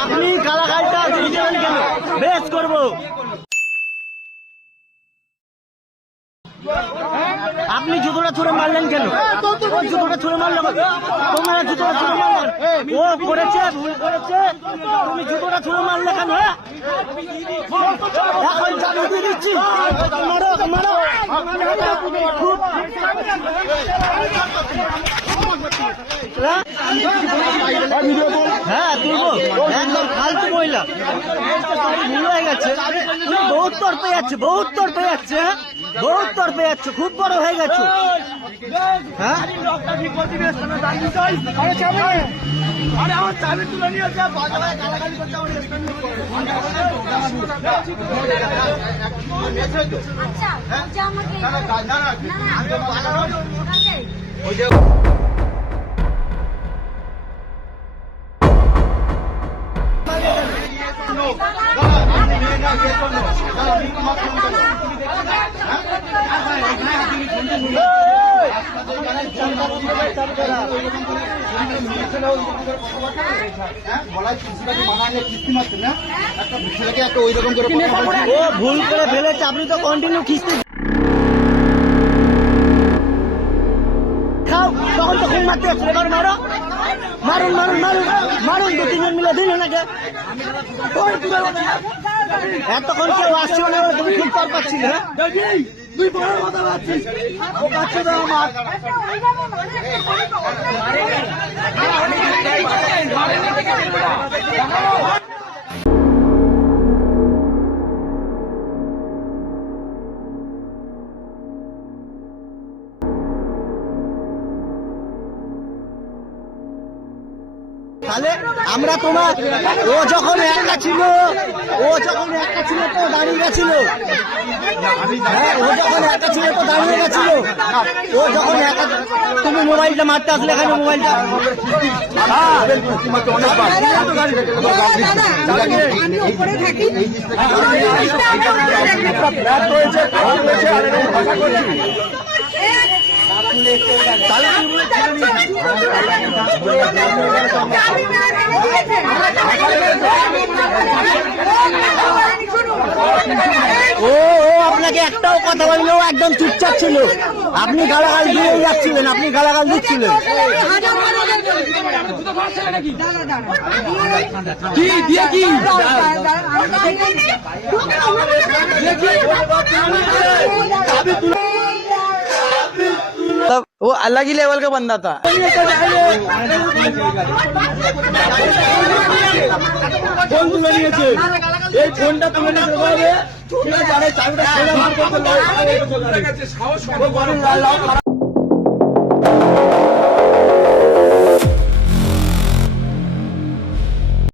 আপনি গালাগালটা দিয়েছেন কেন? বেশ করবো। আপনি জুতোটা ছুড়ে মারলেন কেন? ও জুতোটা ছুড়ে মারলো, তোমরা জুতোটা ছুড়ে মারলেন। ও করেছে, ভুল করেছে, তুমি জুতোটা ছুড়ে মারলে কেন? এখন চাবি দিয়ে দিচ্ছি, মারো মারো। হ্যাঁ তুলবো, একদম ফালতু মহিলা। ভুল হয়ে গেছে, বহুত তর্পে যাচ্ছে, বহুত তর্পে যাচ্ছে, বহুত তর্পে যাচ্ছে, খুব বড় হয়ে গেছে। হ্যাঁ ও ভুল করে ফেলেছে, আপনি তো কন্টিনিউ খিস্তি খাও, তখন তো খুব মারতে যাচ্ছে। এবার মারো, মারুন মারুন মারুন মারুন, দু তিনজন মিলে দিন ওনাকে। এতক্ষণ কেউ আসছিল না, তুমি খুব তর পাচ্ছিলে। তুই বড় কথা পাচ্ছিস, ও পাচ্ছে তো আমার। তাহলে আমরা তোমার, ও যখন একা ছিল, ও যখন একা ছিল তো দাঁড়িয়ে গেছিল। হ্যাঁ, ও যখন একা ছিল তো দাঁড়িয়ে গেছিল। ও যখন একা, তুমি মোবাইলটা মারতে আসলে এখানে মোবাইলটা। ও আপনাকে একটাও কথা বললেও একদম চুপচাপ ছিল। আপনি গালাগাল দিয়ে যাচ্ছিলেন, আপনি গালাগাল দিচ্ছিলেন। वो अलग ही लेवल का बंदा था। ফোন তুলে নিয়েছে, এই ফোনটা তুলে নিয়েছে।